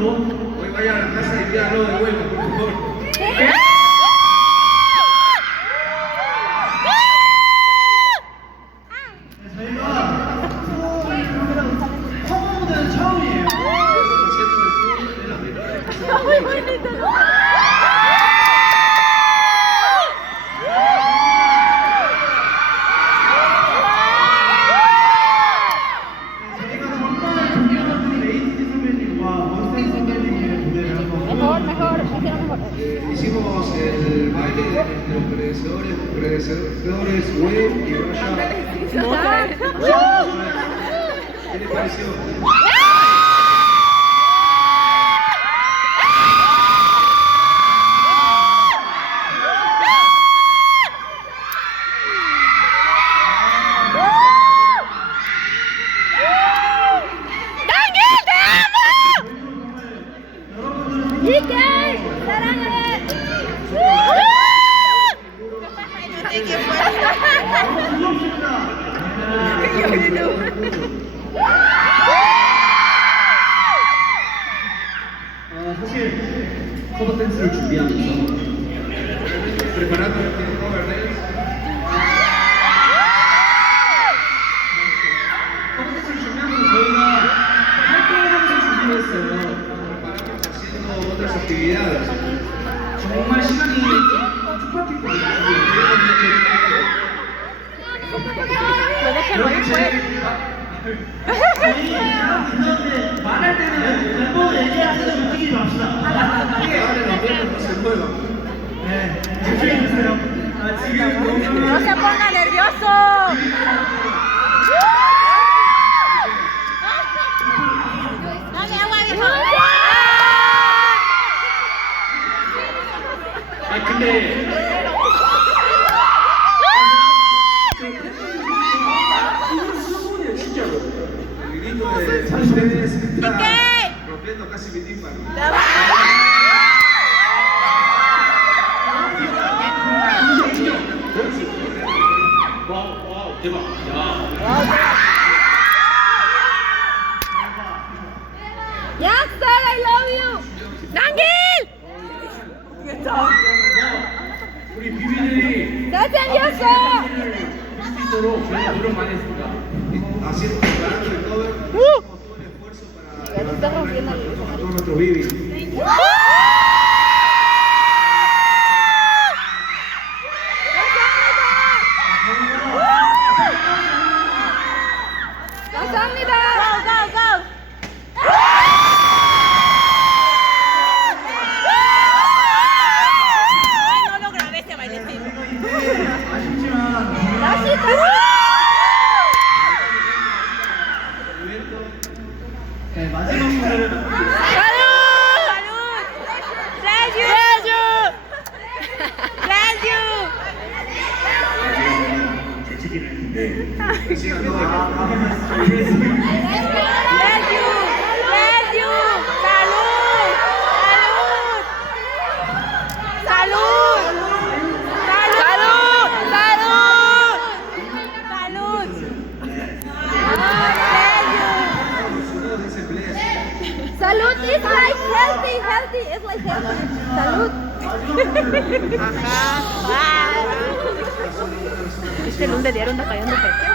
Hoy vaya a la casa y pídalo de vuelta, por favor. 커버는 처음이에요. Hicimos el baile de los predecesores web y Raya. ¿Qué les pareció? 사실 커버 댄스를 준비하면서 Preparando el cover dance. 커버 댄스를 준비하면서 저희가 활동을 하면서 준비를 했어요. Preparamos haciendo otras actividades. 정말 시간이 촉박했거든요. 여러분 저희 인사인데 말할 때는 멤버 얘기하시는 움직이지 맙시다. Ahora los dedos no se muevan. 네, 집중해주세요. 지금 너무 No se ponga nervioso. Dame agua, viejo. 아 근데 수고해요 진짜로. El grito de ustedes está rompiendo casi mi tímpano. 와우 대박. 야. Yes, sir, I love you. Nangil. Good job. 우리 비비들이 That's nervioso. 할수 있도록 저희가 노력 많이 했습니다. Haciendo, preparando el cover, hicimos todo el esfuerzo Ya se está rompiendo el para todos nuestros bibis. 감사합니다. Go, go, go. No lo grabé ese bailecito. 아쉽지만 다시. 네, 마지막으로 Salud. Salud. Bless you. Bless you. 제치기를 했는데 Sigan todo Bless you. Bless you. Salud. Salud. Salud. Salud. Salud. Salud. dice bless. Salud is like healthy. It's like healthy. Salud. Ajá. Este lunes dieron de cayendo pequeño.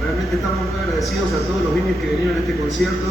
Realmente estamos muy agradecidos a todos los bibis que vinieron a este concierto.